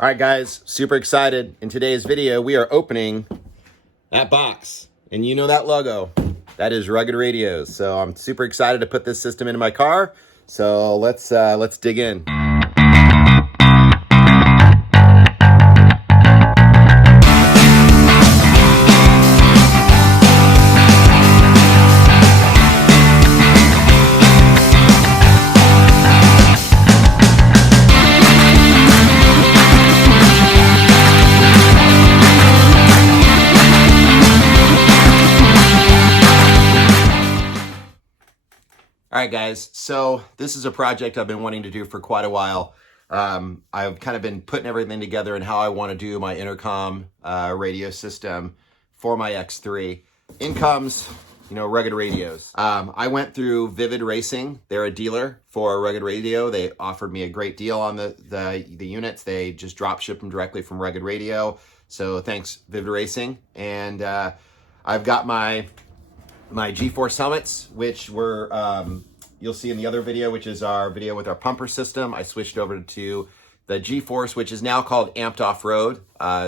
All right, guys, super excited. In today's video, we are opening that box. And you know that logo. That is Rugged Radios. So I'm super excited to put this system into my car. So let's dig in. All right, guys, so this is a project I've been wanting to do for quite a while. I've kind of been putting everything together and how I want to do my intercom radio system for my X3. In comes, Rugged Radios. I went through Vivid Racing. They're a dealer for a Rugged Radio. They offered me a great deal on the units. They just drop ship them directly from Rugged Radio. So thanks, Vivid Racing. And I've got my G-Force helmets, which were, you'll see in the other video, which is our video with our pumper system. I switched over to the G-Force, which is now called Amped Off-Road.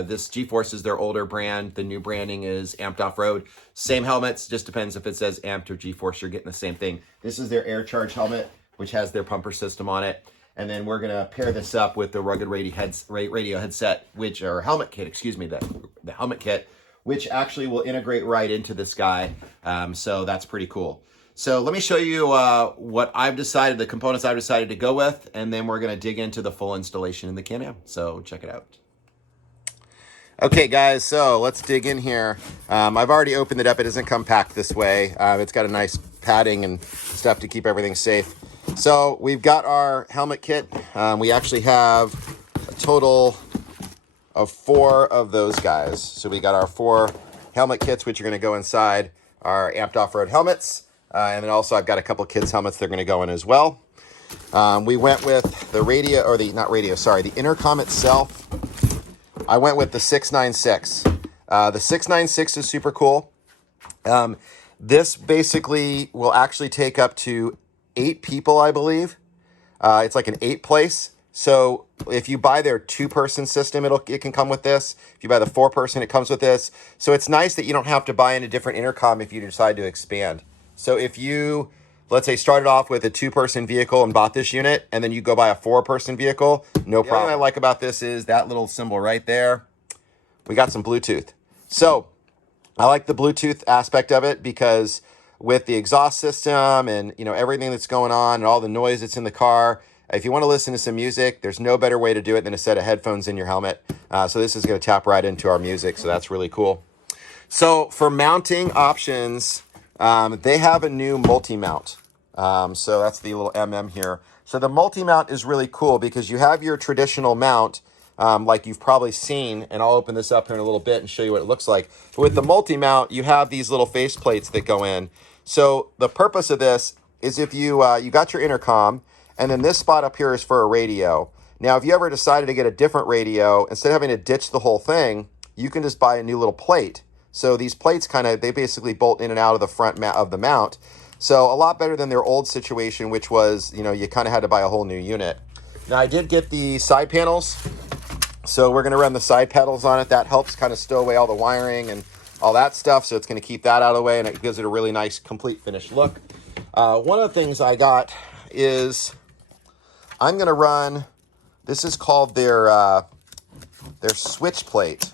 This G-Force is their older brand. The new branding is Amped Off-Road. Same helmets, just depends if it says Amped or G-Force, you're getting the same thing. This is their Air Charge helmet, which has their pumper system on it. And then we're gonna pair this up with the Rugged Radio headset, or helmet kit, excuse me, the helmet kit, which actually will integrate right into this guy. So that's pretty cool. So let me show you what I've decided, the components I've decided to go with, and then we're gonna dig into the full installation in the CanAm. So check it out. Okay, guys, so let's dig in here. I've already opened it up. It doesn't come packed this way. It's got a nice padding and stuff to keep everything safe. So we've got our helmet kit. We actually have a total of 4 of those guys. So we got our 4 helmet kits, which are gonna go inside our Amped Off-Road helmets. And then also I've got a couple kids helmets that are gonna go in as well. We went with the radio, or the intercom itself. I went with the 696. The 696 is super cool. This basically will actually take up to 8 people, I believe. It's like an 8-place. So if you buy their 2-person system, it can come with this. If you buy the 4-person, it comes with this. So it's nice that you don't have to buy in a different intercom if you decide to expand. So if you, let's say, started off with a 2-person vehicle and bought this unit, and then you go buy a 4-person vehicle, no problem. The other thing I like about this is that little symbol right there. We got some Bluetooth. So I like the Bluetooth aspect of it because with the exhaust system and everything that's going on and all the noise that's in the car, if you want to listen to some music, there's no better way to do it than a set of headphones in your helmet. So this is going to tap right into our music, so that's really cool. So for mounting options, they have a new multi-mount. So that's the little MM here. So the multi-mount is really cool because you have your traditional mount, like you've probably seen, and I'll open this up here in a little bit and show you what it looks like. But with the multi-mount, you have these little face plates that go in. So the purpose of this is if you got your intercom, and then this spot up here is for a radio. Now, if you ever decided to get a different radio, instead of having to ditch the whole thing, you can just buy a new little plate. So these plates they basically bolt in and out of the front of the mount. So a lot better than their old situation, which was, you kind of had to buy a whole new unit. Now, I did get the side panels. So we're gonna run the side pedals on it. That helps kind of stow away all the wiring and all that stuff. So it's gonna keep that out of the way, and it gives it a really nice, complete finished look. One of the things I got is I'm gonna run, this is called their switch plate.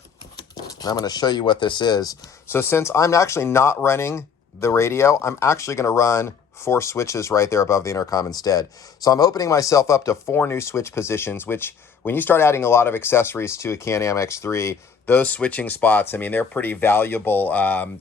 And I'm gonna show you what this is. So since I'm actually not running the radio, I'm actually gonna run 4 switches right there above the intercom instead. So I'm opening myself up to 4 new switch positions, which when you start adding a lot of accessories to a CanAm X3, those switching spots, they're pretty valuable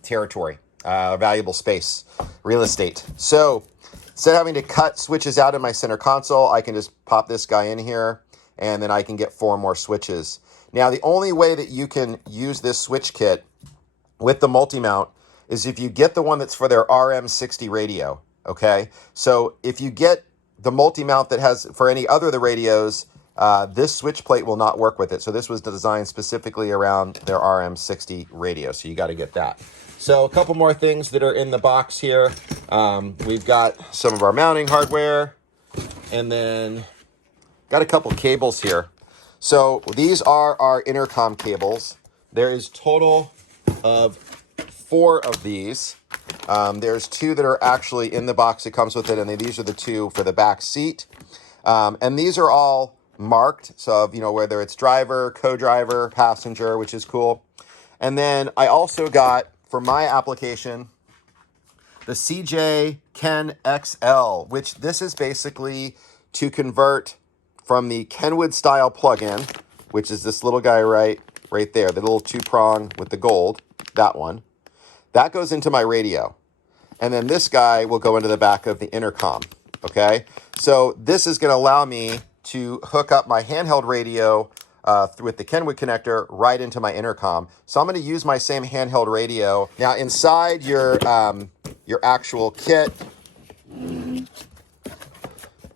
territory, valuable space, real estate. So instead of having to cut switches out in my center console, I can just pop this guy in here, and then I can get 4 more switches. Now, the only way that you can use this switch kit with the multi-mount is if you get the one that's for their RM60 radio, okay? So if you get the multi-mount that has, for any other of the radios, this switch plate will not work with it. So this was designed specifically around their RM60 radio, so you got to get that. So a couple more things that are in the box here. We've got some of our mounting hardware, and then got a couple cables here. So these are our intercom cables. There is total of 4 of these. There's 2 that are actually in the box that comes with it, and these are the 2 for the back seat. And these are all marked, so whether it's driver, co-driver, passenger, which is cool. And then I also got, for my application, the CanAm XL, which this is basically to convert from the Kenwood style plug-in, which is this little guy right there, the little 2-prong with the gold, that one. That goes into my radio. And then this guy will go into the back of the intercom, okay? So this is going to allow me to hook up my handheld radio with the Kenwood connector right into my intercom. So I'm going to use my same handheld radio. Now inside your actual kit,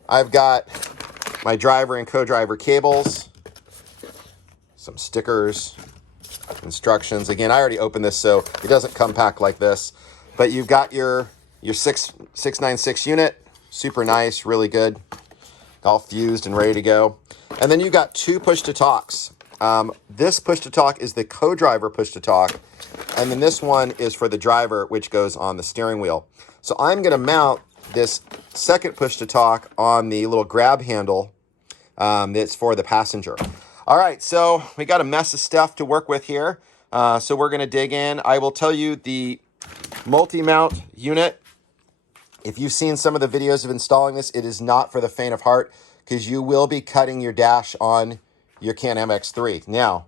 I've got my driver and co-driver cables, some stickers, instructions. Again, I already opened this, so it doesn't come packed like this. But you've got your 696 unit, super nice, really good, all fused and ready to go. And then you've got 2 push-to-talks. This push-to-talk is the co-driver push-to-talk, and then this one is for the driver, which goes on the steering wheel. So I'm going to mount this second push-to-talk on the little grab handle that's for the passenger. All right, so we got a mess of stuff to work with here. So we're going to dig in. I will tell you the multi-mount unit. If you've seen some of the videos of installing this, it is not for the faint of heart, because you will be cutting your dash on your CanAm X3. Now,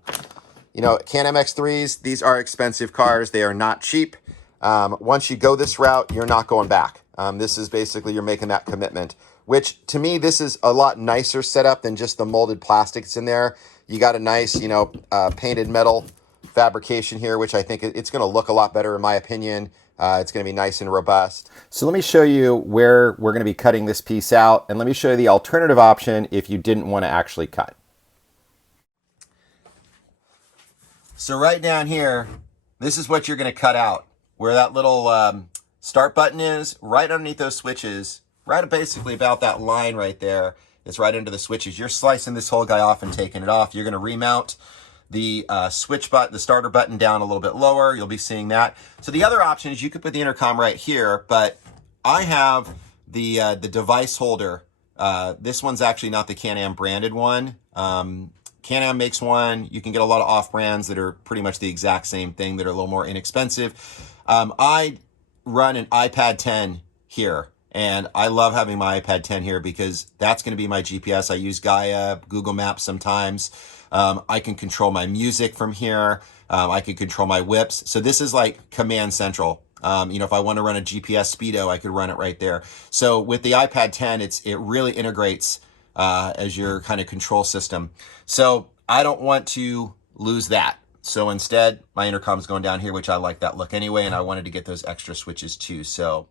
CanAm X3s, these are expensive cars. They are not cheap. Once you go this route, you're not going back. This is basically, you're making that commitment, which to me, this is a lot nicer setup than just the molded plastics in there. You got a nice, painted metal fabrication here, which I think it's going to look a lot better in my opinion. It's going to be nice and robust. So let me show you where we're going to be cutting this piece out, and let me show you the alternative option if you didn't want to actually cut. So right down here, this is what you're going to cut out, where that little start button is, right underneath those switches, right basically about that line right there. It's right under the switches. You're slicing this whole guy off and taking it off. You're going to remount the switch button, the starter button down a little bit lower. You'll be seeing that. So the other option is you could put the intercom right here, but I have the device holder. This one's actually not the CanAm branded one. CanAm makes one. You can get a lot of off-brands that are pretty much the exact same thing that are a little more inexpensive. I run an iPad 10 here, and I love having my iPad 10 here because that's going to be my GPS. I use Gaia, Google Maps sometimes. I can control my music from here. I can control my whips. So this is like command central. If I want to run a GPS speedo, I could run it right there. So with the iPad 10, it really integrates as your kind of control system. So I don't want to lose that. So instead, my intercom is going down here, which I like that look anyway, and I wanted to get those extra switches too. So,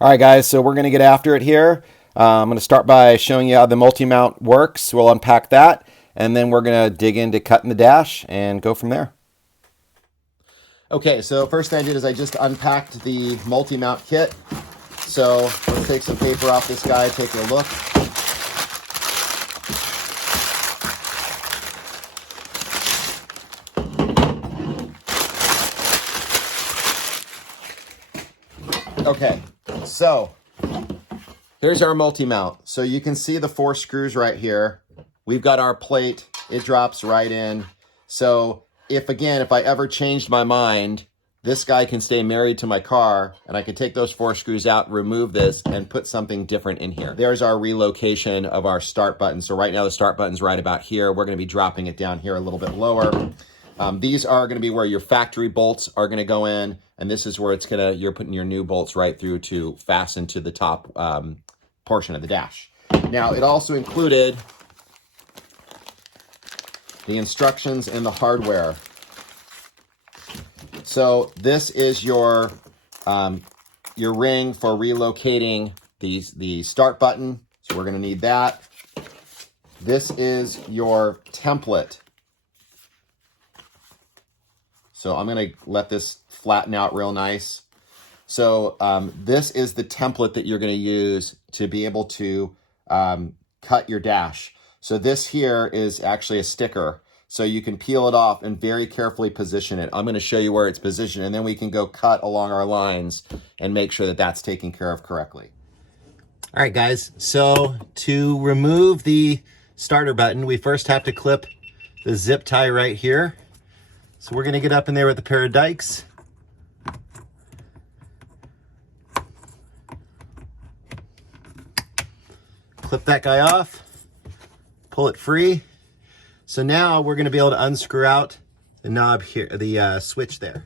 all right, guys, so we're going to get after it here. I'm going to start by showing you how the multi-mount works. We'll unpack that, and then we're going to dig into cutting the dash and go from there. Okay, so first thing I did is I just unpacked the multi-mount kit. So let's take some paper off this guy, take a look. Okay, so here's our multi-mount. So you can see the 4 screws right here. We've got our plate. It drops right in. So if I ever changed my mind, this guy can stay married to my car, and I can take those 4 screws out, remove this, and put something different in here. There's our relocation of our start button. So right now the start button's right about here. We're going to be dropping it down here a little bit lower. These are going to be where your factory bolts are going to go in, and this is where you're putting your new bolts right through to fasten to the top portion of the dash. Now, it also included the instructions and the hardware. So this is your ring for relocating the start button. So we're going to need that. This is your template. So I'm going to let this flatten out real nice. So this is the template that you're going to use to be able to cut your dash. So this here is actually a sticker. So you can peel it off and very carefully position it. I'm going to show you where it's positioned, and then we can go cut along our lines and make sure that that's taken care of correctly. All right, guys, so to remove the starter button, we first have to clip the zip tie right here. So we're going to get up in there with a pair of dikes. Clip that guy off, pull it free. So now we're going to be able to unscrew out the knob here, the switch there.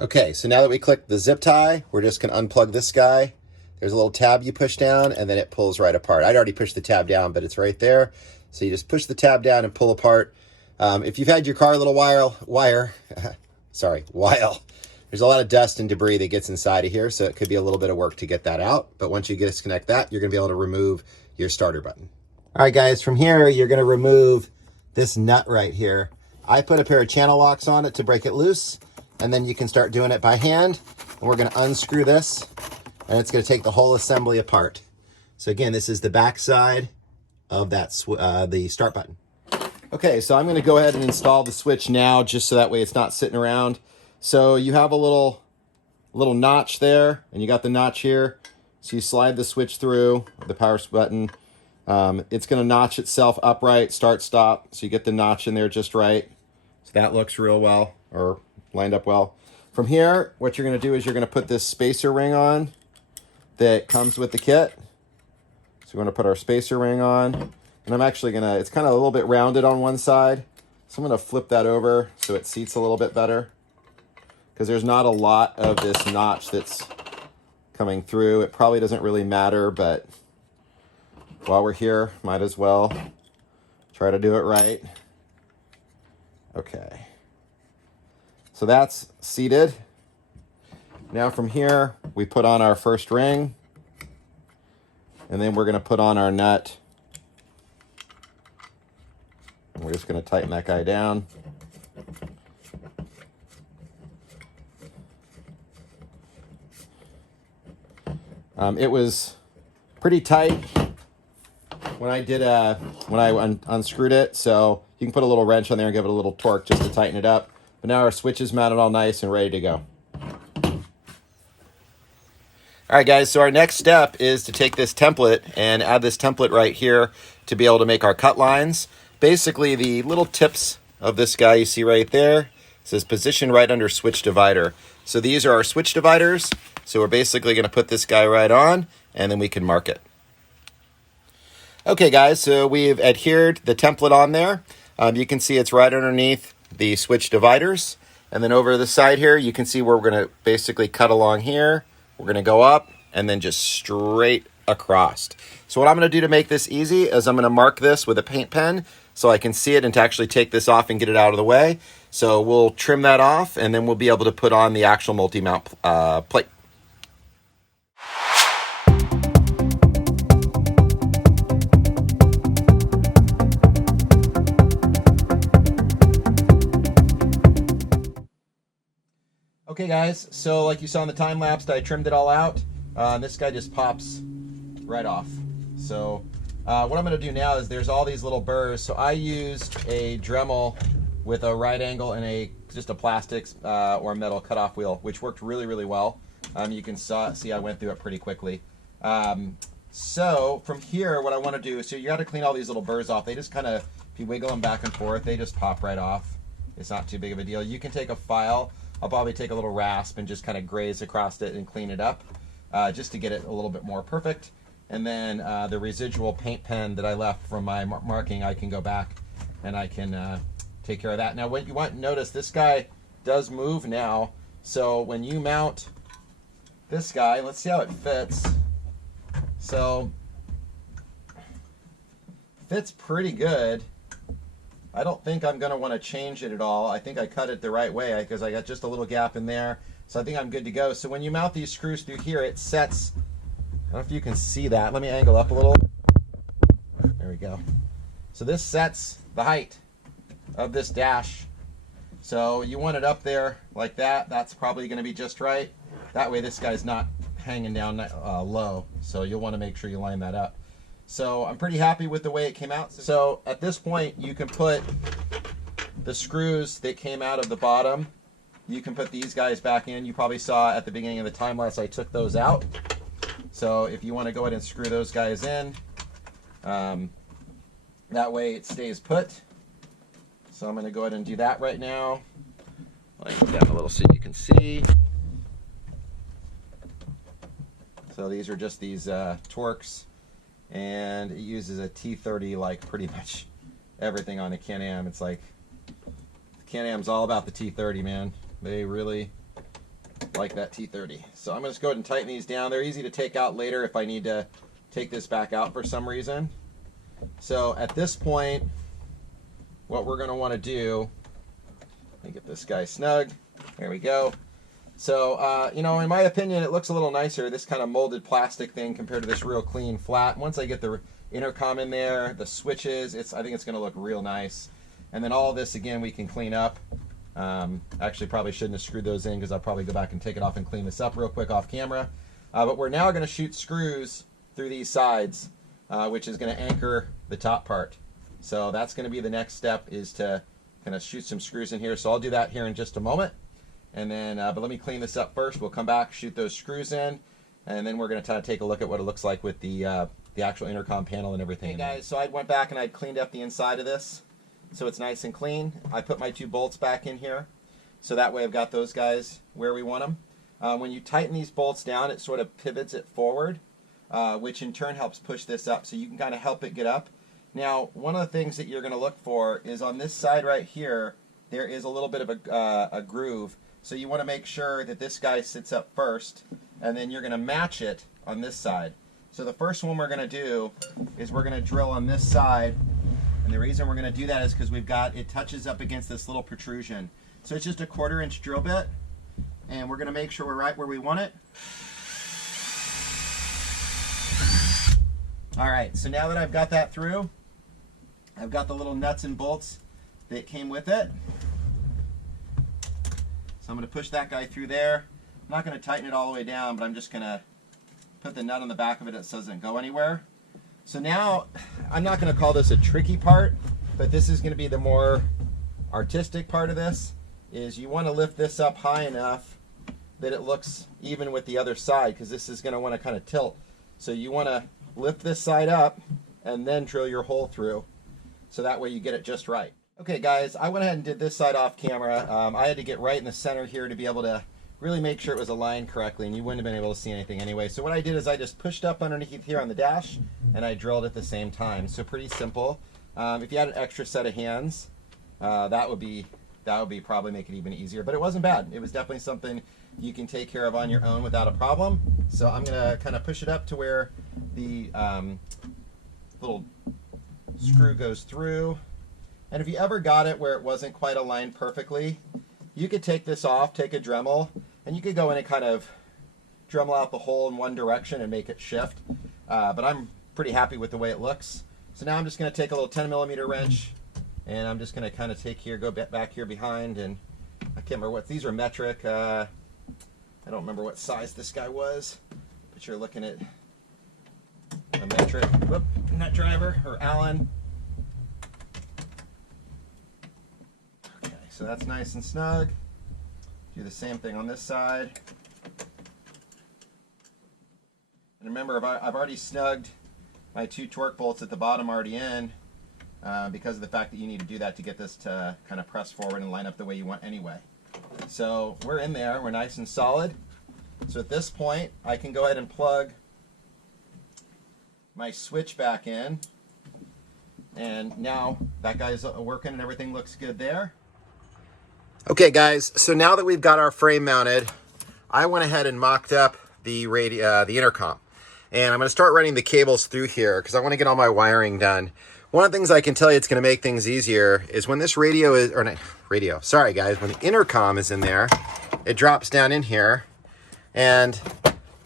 Okay, so now that we clicked the zip tie, we're just going to unplug this guy. There's a little tab you push down, and then it pulls right apart. I'd already pushed the tab down, but it's right there. So you just push the tab down and pull apart. If you've had your car a little while, there's a lot of dust and debris that gets inside of here, so it could be a little bit of work to get that out. But once you disconnect that, you're going to be able to remove your starter button. All right, guys, from here, you're going to remove this nut right here. I put a pair of channel locks on it to break it loose, and then you can start doing it by hand. And we're going to unscrew this, and it's going to take the whole assembly apart. So again, this is the back side of that the start button. Okay, so I'm going to go ahead and install the switch now, just so that way it's not sitting around. So you have a little notch there, and you got the notch here. So you slide the switch through the power button. It's going to notch itself upright, start, stop. So you get the notch in there just right. So that looks real well, or lined up well. From here, what you're going to do is you're going to put this spacer ring on that comes with the kit. So we're going to put our spacer ring on. And I'm actually going to, it's kind of a little bit rounded on one side. So I'm going to flip that over so it seats a little bit better. Because there's not a lot of this notch that's coming through. It probably doesn't really matter, but while we're here, might as well try to do it right. Okay. So that's seated. Now from here, we put on our first ring, and then we're going to put on our nut. And we're just going to tighten that guy down. It was pretty tight when I unscrewed it, so you can put a little wrench on there and give it a little torque just to tighten it up. But now our switch is mounted all nice and ready to go. All right, guys, so our next step is to take this template and add this template right here to be able to make our cut lines. Basically, the little tips of this guy you see right there says position right under switch divider. So these are our switch dividers. So we're basically going to put this guy right on, and then we can mark it. Okay, guys, so we've adhered the template on there. You can see it's right underneath the switch dividers. And then over the side here, you can see where we're going to basically cut along here. We're going to go up and then just straight across. So what I'm going to do to make this easy is I'm going to mark this with a paint pen so I can see it and to actually take this off and get it out of the way. So we'll trim that off, and then we'll be able to put on the actual multi-mount plate. Okay, guys, so like you saw in the time lapse, I trimmed it all out. This guy just pops right off. So what I'm going to do now is there's all these little burrs. So I used a Dremel with a right angle and just a plastic or metal cutoff wheel, which worked really, really well. You can see I went through it pretty quickly. So from here, what I want to do is, so you got to clean all these little burrs off. They just kind of, if you wiggle them back and forth, they just pop right off. It's not too big of a deal. You can take a file. I'll probably take a little rasp and just kind of graze across it and clean it up just to get it a little bit more perfect. And then the residual paint pen that I left from my marking, I can go back and I can take care of that. Now, what you want to notice, this guy does move now. So when you mount this guy, let's see how it fits. So fits pretty good. I don't think I'm going to want to change it at all. I think I cut it the right way because I got just a little gap in there. So I think I'm good to go. So when you mount these screws through here, it sets, I don't know if you can see that. Let me angle up a little. There we go. So this sets the height of this dash. So you want it up there like that. That's probably going to be just right. That way this guy's not hanging down low. So you'll want to make sure you line that up. So I'm pretty happy with the way it came out. So at this point, you can put the screws that came out of the bottom, you can put these guys back in. You probably saw at the beginning of the time lapse I took those out. So if you want to go ahead and screw those guys in, that way it stays put. So I'm going to go ahead and do that right now. I'll put down a little so you can see. So these are just these Torx, and it uses a T30 like pretty much everything on a CanAm. It's like CanAm's all about the T30, man. They really like that T30. So I'm going to just go ahead and tighten these down. They're easy to take out later if I need to take this back out for some reason. So at this point, what we're going to want to do, let me get this guy snug. There we go. So, you know, in my opinion, it looks a little nicer, this kind of molded plastic thing compared to this real clean flat. Once I get the intercom in there, the switches, I think it's going to look real nice. And then all this, again, we can clean up. Actually, probably shouldn't have screwed those in because I'll probably go back and take it off and clean this up real quick off camera. But we're now going to shoot screws through these sides, which is going to anchor the top part. So that's going to be the next step, is to kind of shoot some screws in here. So I'll do that here in just a moment. And then, but let me clean this up first. We'll come back, shoot those screws in, and then we're going to take a look at what it looks like with the actual intercom panel and everything. Hey guys, so I went back and I cleaned up the inside of this, so it's nice and clean. I put my 2 bolts back in here, so that way I've got those guys where we want them. When you tighten these bolts down, it sort of pivots it forward, which in turn helps push this up, so you can kind of help it get up. Now, one of the things that you're going to look for is on this side right here, there is a little bit of a groove. So you want to make sure that this guy sits up first, and then you're going to match it on this side. So the first one we're going to do is we're going to drill on this side, and the reason we're going to do that is because it touches up against this little protrusion. So it's just a 1/4 inch drill bit, and we're going to make sure we're right where we want it. All right, so now that I've got that through, I've got the little nuts and bolts that came with it. So I'm going to push that guy through there. I'm not going to tighten it all the way down, but I'm just going to put the nut on the back of it so it doesn't go anywhere. So now, I'm not going to call this a tricky part, but this is going to be the more artistic part of this, is you want to lift this up high enough that it looks even with the other side, because this is going to want to kind of tilt. So you want to lift this side up and then drill your hole through, so that way you get it just right. Okay guys, I went ahead and did this side off camera. I had to get right in the center here to be able to really make sure it was aligned correctly, and you wouldn't have been able to see anything anyway. So what I did is I just pushed up underneath here on the dash, and I drilled at the same time. So pretty simple. If you had an extra set of hands, that would be probably make it even easier, but it wasn't bad. It was definitely something you can take care of on your own without a problem. So I'm gonna kind of push it up to where the little screw goes through. And if you ever got it where it wasn't quite aligned perfectly, you could take this off, take a Dremel, and you could go in and kind of Dremel out the hole in one direction and make it shift. But I'm pretty happy with the way it looks. So now I'm just going to take a little 10mm wrench, and I'm just going to kind of go back here behind, and I can't remember what, these are metric. I don't remember what size this guy was, but you're looking at a metric nut driver, or Allen. So that's nice and snug. Do the same thing on this side. And remember, I've already snugged my 2 torque bolts at the bottom already in, because of the fact that you need to do that to get this to kind of press forward and line up the way you want anyway. So we're in there, we're nice and solid. So at this point, I can go ahead and plug my switch back in. And now that guy's working and everything looks good there. Okay guys, so now that we've got our frame mounted, I went ahead and mocked up the intercom. And I'm going to start running the cables through here because I want to get all my wiring done. One of the things I can tell you it's going to make things easier is when this when the intercom is in there, it drops down in here. And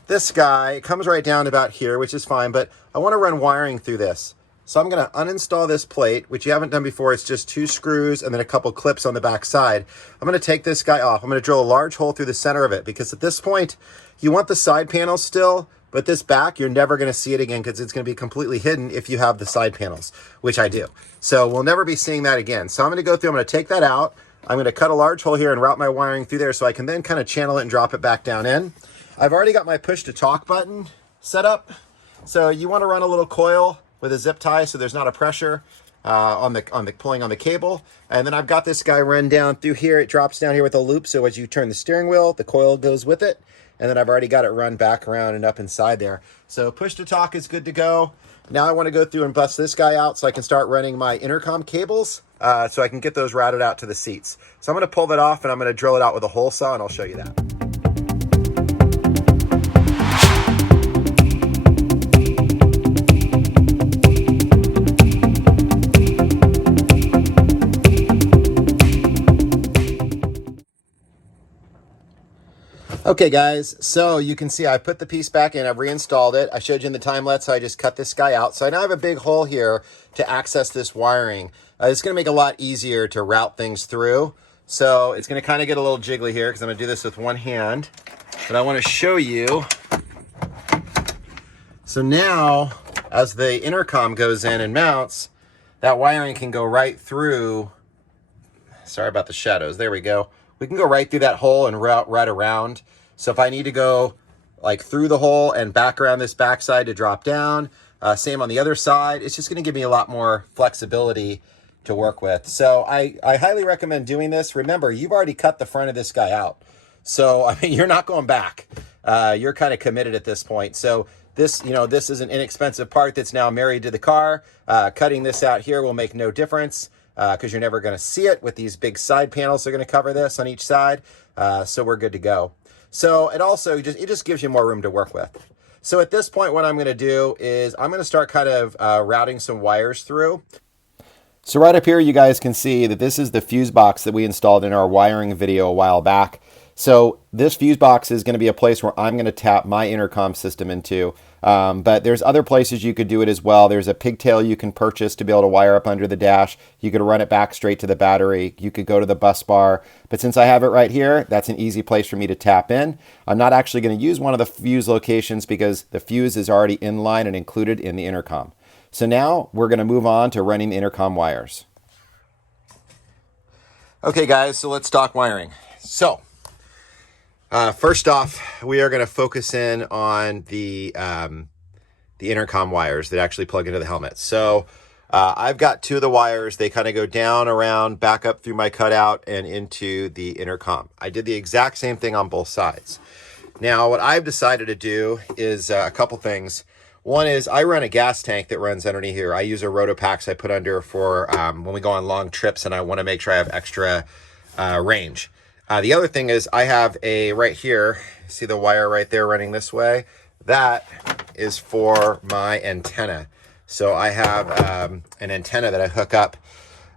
this guy comes right down about here, which is fine, but I want to run wiring through this. So I'm going to uninstall this plate, which you haven't done before. It's just 2 screws and then a couple clips on the back side. I'm going to take this guy off. I'm going to drill a large hole through the center of it, because at this point, you want the side panels still, but this back, you're never going to see it again because it's going to be completely hidden if you have the side panels, which I do. So we'll never be seeing that again. So I'm going to go through, I'm going to take that out. I'm going to cut a large hole here and route my wiring through there so I can then kind of channel it and drop it back down in. I've already got my push to talk button set up. So you want to run a little coil with a zip tie so there's not a pressure on the pulling on the cable. And then I've got this guy run down through here. It drops down here with a loop. So as you turn the steering wheel, the coil goes with it. And then I've already got it run back around and up inside there. So push to talk is good to go. Now I want to go through and bust this guy out so I can start running my intercom cables so I can get those routed out to the seats. So I'm going to pull that off and I'm going to drill it out with a hole saw and I'll show you that. Okay guys, so you can see I put the piece back in, I've reinstalled it. I showed you in the time lapse, so I just cut this guy out. So I now have a big hole here to access this wiring. It's gonna make it a lot easier to route things through. So it's gonna kind of get a little jiggly here because I'm gonna do this with one hand. But I wanna show you. So now, as the intercom goes in and mounts, that wiring can go right through. Sorry about the shadows, there we go. We can go right through that hole and route right around. So if I need to go like through the hole and back around this backside to drop down, same on the other side, it's just gonna give me a lot more flexibility to work with. So I highly recommend doing this. Remember, you've already cut the front of this guy out. So I mean, you're not going back. You're kind of committed at this point. So this, you know, this is an inexpensive part that's now married to the car. Cutting this out here will make no difference because you're never gonna see it with these big side panels. They're gonna cover this on each side. So we're good to go. So it also it just gives you more room to work with. So at this point, what I'm going to do is I'm going to start kind of routing some wires through. So right up here, you guys can see that this is the fuse box that we installed in our wiring video a while back. So this fuse box is going to be a place where I'm going to tap my intercom system into. But there's other places you could do it as well. There's a pigtail you can purchase to be able to wire up under the dash. You could run it back straight to the battery. You could go to the bus bar. But since I have it right here, that's an easy place for me to tap in. I'm not actually going to use one of the fuse locations because the fuse is already in line and included in the intercom. So now we're going to move on to running the intercom wires. Okay guys, so let's talk wiring. So first off, we are going to focus in on the intercom wires that actually plug into the helmet. So I've got two of the wires. They kind of go down, around, back up through my cutout and into the intercom. I did the exact same thing on both sides. Now, what I've decided to do is a couple things. One is I run a gas tank that runs underneath here. I use a Rotopax I put under for when we go on long trips and I want to make sure I have extra range. The other thing is I have a right here, see the wire right there running this way? That is for my antenna. So I have an antenna that I hook up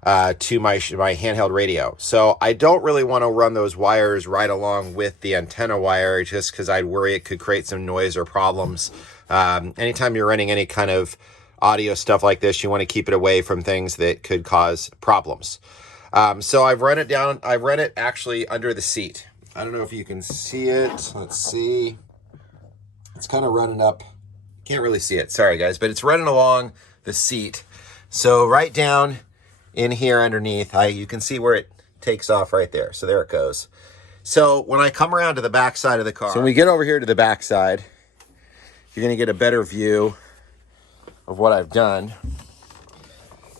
to my handheld radio. So I don't really want to run those wires right along with the antenna wire just because I'd worry it could create some noise or problems. Anytime you're running any kind of audio stuff like this, you want to keep it away from things that could cause problems. So I've run it down. I've run it actually under the seat. I don't know if you can see it. Let's see. It's kind of running up. Can't really see it. Sorry guys, but it's running along the seat. So right down in here underneath, you can see where it takes off right there. So there it goes. So when I come around to the back side of the car, so when we get over here to the back side, you're going to get a better view of what I've done.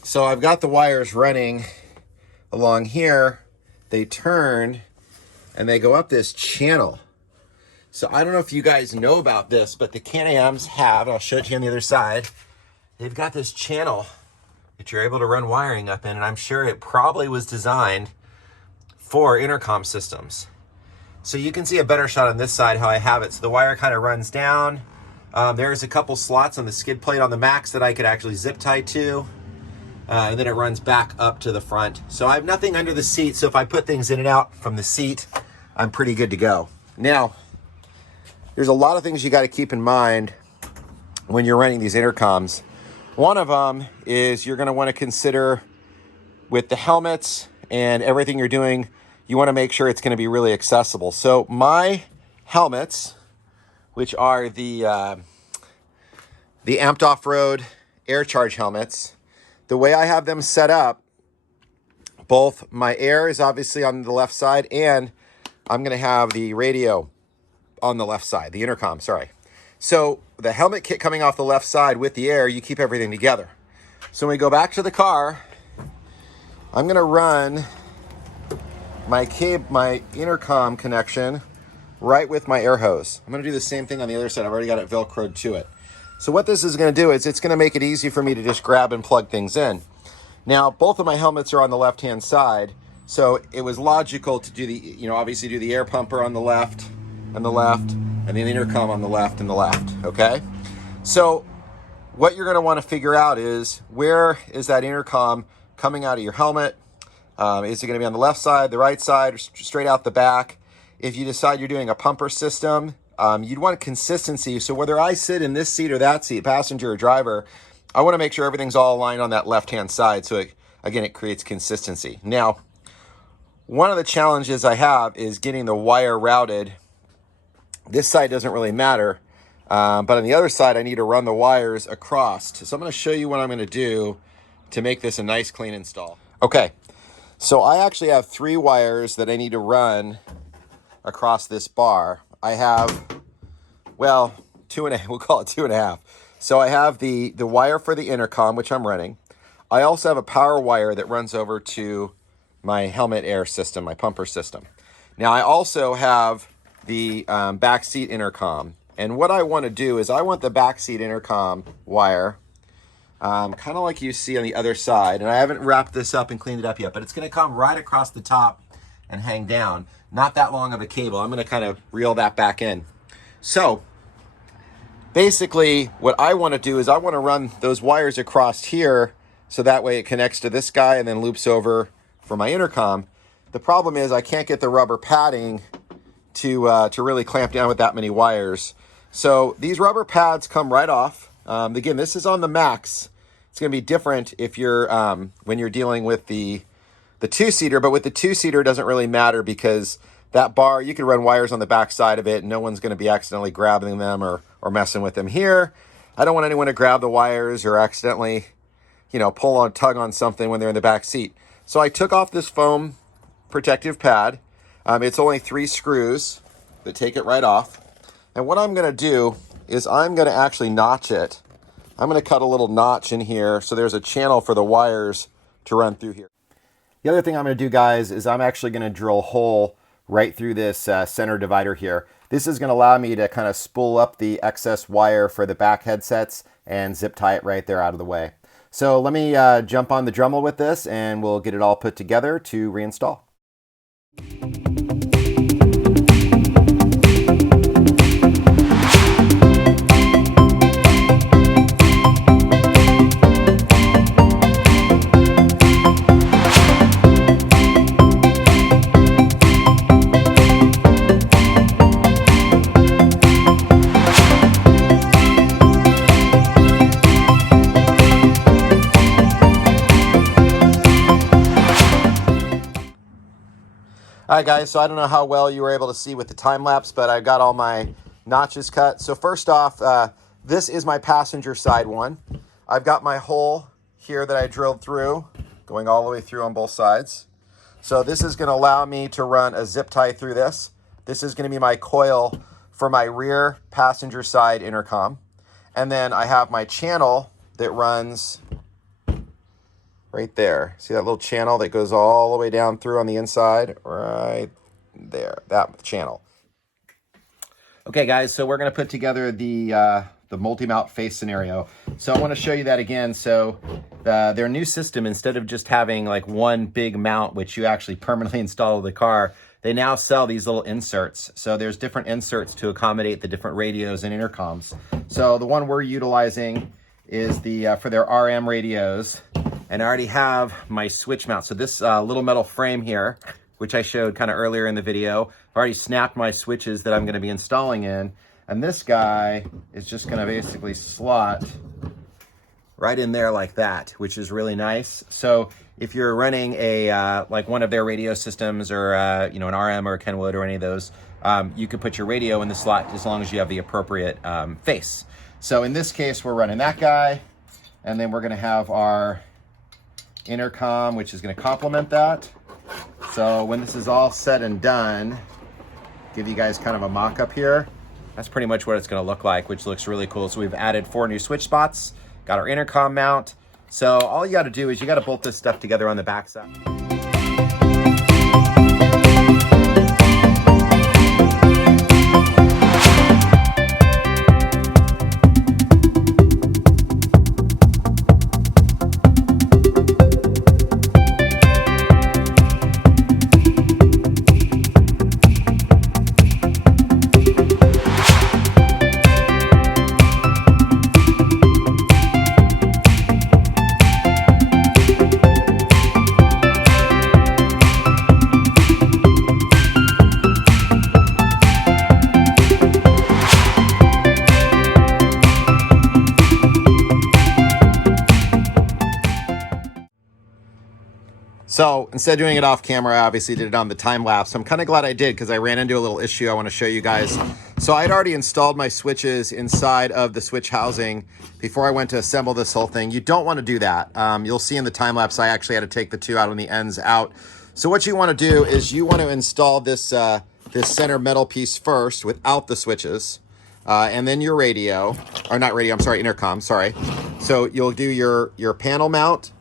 So I've got the wires running along here. They turn and they go up this channel. So I don't know if you guys know about this, but the CanAms have, I'll show it to you on the other side. They've got this channel that you're able to run wiring up in, and I'm sure it probably was designed for intercom systems. So you can see a better shot on this side how I have it. So the wire kind of runs down. There's a couple slots on the skid plate on the Max that I could actually zip tie to. And then it runs back up to the front. So I have nothing under the seat. So if I put things in and out from the seat, I'm pretty good to go. Now, there's a lot of things you got to keep in mind when you're running these intercoms. One of them is you're going to want to consider with the helmets and everything you're doing, you want to make sure it's going to be really accessible. So my helmets which are the amped off-road air charge helmets. The way I have them set up, both my air is obviously on the left side, and I'm going to have the radio on the left side, the intercom, sorry. So the helmet kit coming off the left side with the air, you keep everything together. So when we go back to the car, I'm going to run my intercom connection right with my air hose. I'm going to do the same thing on the other side. I've already got it Velcroed to it. So what this is going to do is it's going to make it easy for me to just grab and plug things in. Now, both of my helmets are on the left-hand side, so it was logical to do the, obviously do the air pumper on the left, and then the intercom on the left and the left, okay? So what you're going to want to figure out is, where is that intercom coming out of your helmet? Is it going to be on the left side, the right side, or straight out the back? If you decide you're doing a pumper system, you'd want consistency. So whether I sit in this seat or that seat, passenger or driver, I want to make sure everything's all aligned on that left-hand side. So it creates consistency. Now, one of the challenges I have is getting the wire routed. This side doesn't really matter, but on the other side, I need to run the wires across. So I'm going to show you what I'm going to do to make this a nice, clean install. Okay, so I actually have 3 wires that I need to run across this bar. I have, well, 2.5, we'll call it 2.5. So I have the wire for the intercom, which I'm running. I also have a power wire that runs over to my helmet air system, my pumper system. Now I also have the back seat intercom. And what I want to do is I want the back seat intercom wire, kind of like you see on the other side. And I haven't wrapped this up and cleaned it up yet, but it's going to come right across the top and hang down. Not that long of a cable. I'm going to kind of reel that back in. So basically what I want to do is I want to run those wires across here, so that way it connects to this guy and then loops over for my intercom. The problem is I can't get the rubber padding to really clamp down with that many wires. So these rubber pads come right off. Again, this is on the Max. It's going to be different if you're when you're dealing with the 2-seater, but with the 2-seater it doesn't really matter, because that bar, you can run wires on the back side of it and no one's going to be accidentally grabbing them or messing with them. Here, I don't want anyone to grab the wires or accidentally, tug on something when they're in the back seat. So I took off this foam protective pad. It's only 3 screws that take it right off. And what I'm going to do is I'm going to actually notch it. I'm going to cut a little notch in here so there's a channel for the wires to run through here. The other thing I'm going to do, guys, is I'm actually going to drill a hole right through this center divider here. This is going to allow me to kind of spool up the excess wire for the back headsets and zip tie it right there out of the way. So let me jump on the Dremel with this and we'll get it all put together to reinstall. All right, guys, so I don't know how well you were able to see with the time lapse, but I've got all my notches cut. So first off, this is my passenger side one. I've got my hole here that I drilled through, going all the way through on both sides. So this is going to allow me to run a zip tie through this. This is going to be my coil for my rear passenger side intercom. And then I have my channel that runs right there. See that little channel that goes all the way down through on the inside? Right there, that channel. Okay, guys, so we're going to put together the multi-mount face scenario. So I want to show you that again. So their new system, instead of just having like one big mount, which you actually permanently install in the car, they now sell these little inserts. So there's different inserts to accommodate the different radios and intercoms. So the one we're utilizing is the for their RM radios. And I already have my switch mount. So this little metal frame here, which I showed kind of earlier in the video, I've already snapped my switches that I'm going to be installing in. And this guy is just going to basically slot right in there like that, which is really nice. So if you're running a like one of their radio systems or an RM or a Kenwood or any of those, you can put your radio in the slot as long as you have the appropriate face. So in this case, we're running that guy, and then we're gonna have our intercom, which is gonna complement that. So when this is all said and done, give you guys kind of a mock-up here. That's pretty much what it's gonna look like, which looks really cool. So we've added 4 new switch spots, got our intercom mount. So all you gotta do is you gotta bolt this stuff together on the backside. So instead of doing it off camera, I obviously did it on the time lapse. I'm kind of glad I did because I ran into a little issue I want to show you guys. So I'd already installed my switches inside of the switch housing before I went to assemble this whole thing. You don't want to do that. You'll see in the time lapse, I actually had to take the 2 out on the ends out. So what you want to do is you want to install this, this center metal piece first without the switches. And then your radio, or not radio, I'm sorry, intercom, sorry. So you'll do your panel mount,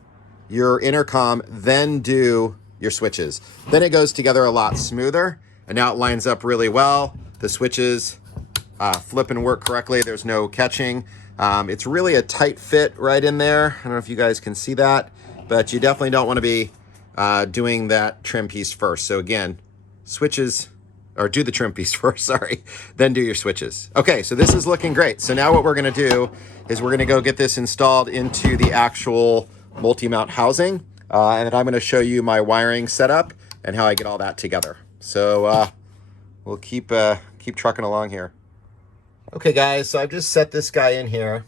your intercom, then do your switches. Then it goes together a lot smoother, and now it lines up really well. The switches flip and work correctly. There's no catching. It's really a tight fit right in there. I don't know if you guys can see that, but you definitely don't want to be doing that trim piece first. So again, switches, or do the trim piece first, sorry, then do your switches. Okay, so this is looking great. So now what we're gonna do is we're gonna go get this installed into the actual multi-mount housing, and then I'm going to show you my wiring setup and how I get all that together. So we'll keep trucking along here. Okay guys, so I've just set this guy in here.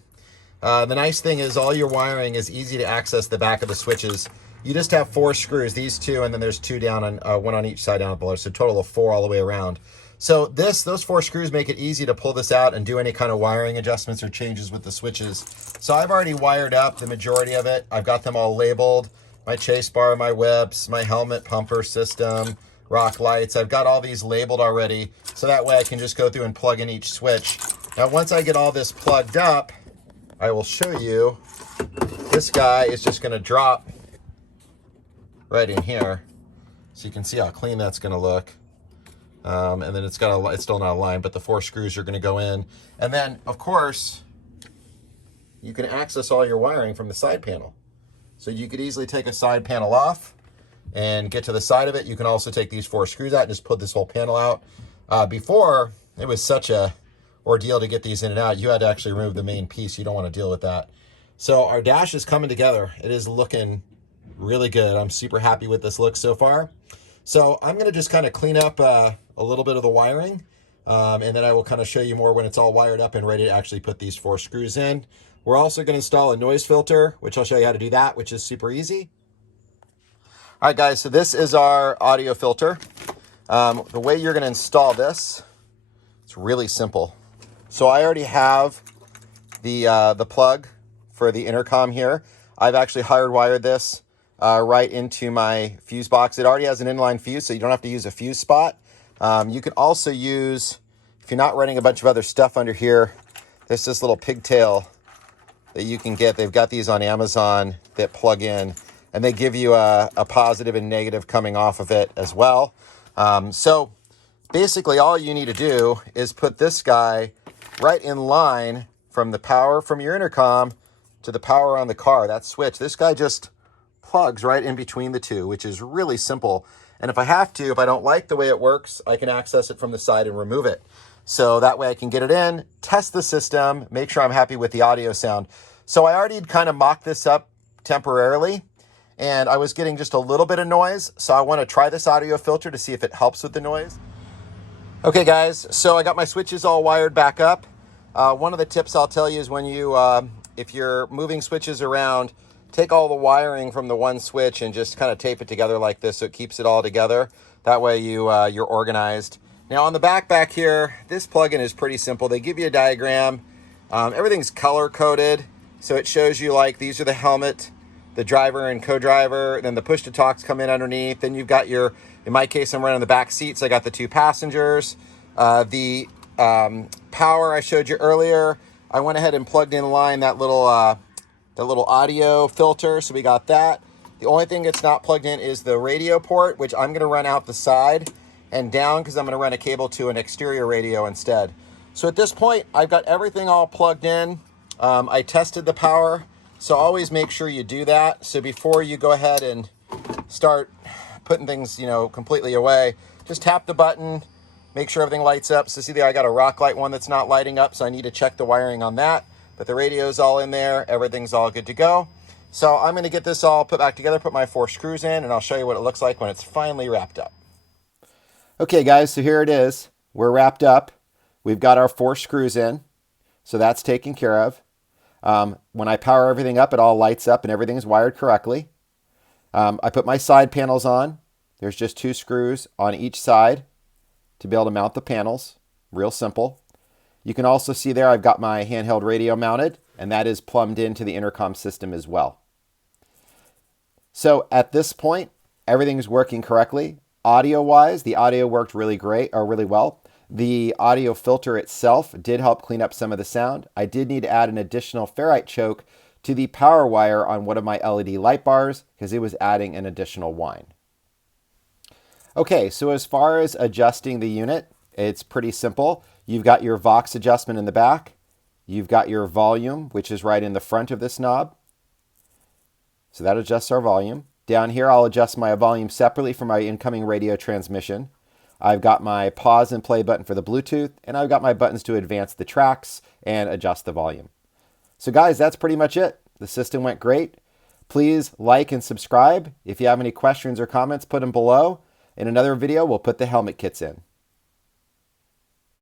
The nice thing is all your wiring is easy to access the back of the switches. You just have 4 screws, these 2, and then there's 2 down on 1 on each side down below, so a total of 4 all the way around. So those 4 screws make it easy to pull this out and do any kind of wiring adjustments or changes with the switches. So I've already wired up the majority of it. I've got them all labeled, my chase bar, my whips, my helmet pumper system, rock lights. I've got all these labeled already, so that way I can just go through and plug in each switch. Now once I get all this plugged up, I will show you, this guy is just gonna drop right in here. So you can see how clean that's gonna look. And then it's still not aligned, but the 4 screws are going to go in. And then, of course, you can access all your wiring from the side panel. So you could easily take a side panel off and get to the side of it. You can also take these 4 screws out and just put this whole panel out. Before, it was such a ordeal to get these in and out. You had to actually remove the main piece. You don't want to deal with that. So our dash is coming together. It is looking really good. I'm super happy with this look so far. So I'm going to just kind of clean up a little bit of the wiring, and then I will kind of show you more when it's all wired up and ready to actually put these 4 screws in. We're also going to install a noise filter, which I'll show you how to do that, which is super easy. All right, guys, so this is our audio filter. The way you're going to install this, it's really simple. So I already have the plug for the intercom here. I've actually hardwired this right into my fuse box. It already has an inline fuse, so you don't have to use a fuse spot. You can also use, if you're not running a bunch of other stuff under here, there's this little pigtail that you can get. They've got these on Amazon that plug in, and they give you a positive and negative coming off of it as well. So basically all you need to do is put this guy right in line from the power from your intercom to the power on the car, that switch. This guy just plugs right in between the two, which is really simple. And if I have to, if I don't like the way it works, I can access it from the side and remove it. So that way I can get it in, test the system, make sure I'm happy with the audio sound. So I already kind of mocked this up temporarily, and I was getting just a little bit of noise. So I want to try this audio filter to see if it helps with the noise. Okay guys, so I got my switches all wired back up. One of the tips I'll tell you is when you, if you're moving switches around, take all the wiring from the one switch and just kind of tape it together like this so it keeps it all together. That way you're organized. Now on the back here, this plugin is pretty simple. They give you a diagram. Everything's color coded, so it shows you like these are the helmet, the driver and co-driver, then the push to talks come in underneath. Then you've got your, in my case, I'm running the back seat, so I got the 2 passengers. The power I showed you earlier, I went ahead and plugged in line that little audio filter, so we got that. The only thing that's not plugged in is the radio port, which I'm gonna run out the side and down because I'm gonna run a cable to an exterior radio instead. So at this point, I've got everything all plugged in. I tested the power, so always make sure you do that. So before you go ahead and start putting things, completely away, just tap the button, make sure everything lights up. So see there, I got a rock light one that's not lighting up, so I need to check the wiring on that. But the radio's all in there, everything's all good to go. So I'm gonna get this all put back together, put my 4 screws in, and I'll show you what it looks like when it's finally wrapped up. Okay guys, so here it is. We're wrapped up. We've got our 4 screws in, so that's taken care of. When I power everything up, it all lights up and everything's wired correctly. I put my side panels on. There's just 2 screws on each side to be able to mount the panels. Real simple. You can also see there I've got my handheld radio mounted, and that is plumbed into the intercom system as well. So at this point, everything's working correctly. Audio-wise, the audio worked really well. The audio filter itself did help clean up some of the sound. I did need to add an additional ferrite choke to the power wire on one of my LED light bars because it was adding an additional whine. Okay, so as far as adjusting the unit, it's pretty simple. You've got your Vox adjustment in the back. You've got your volume, which is right in the front of this knob. So that adjusts our volume. Down here, I'll adjust my volume separately for my incoming radio transmission. I've got my pause and play button for the Bluetooth, and I've got my buttons to advance the tracks and adjust the volume. So guys, that's pretty much it. The system went great. Please like and subscribe. If you have any questions or comments, put them below. In another video, we'll put the helmet kits in.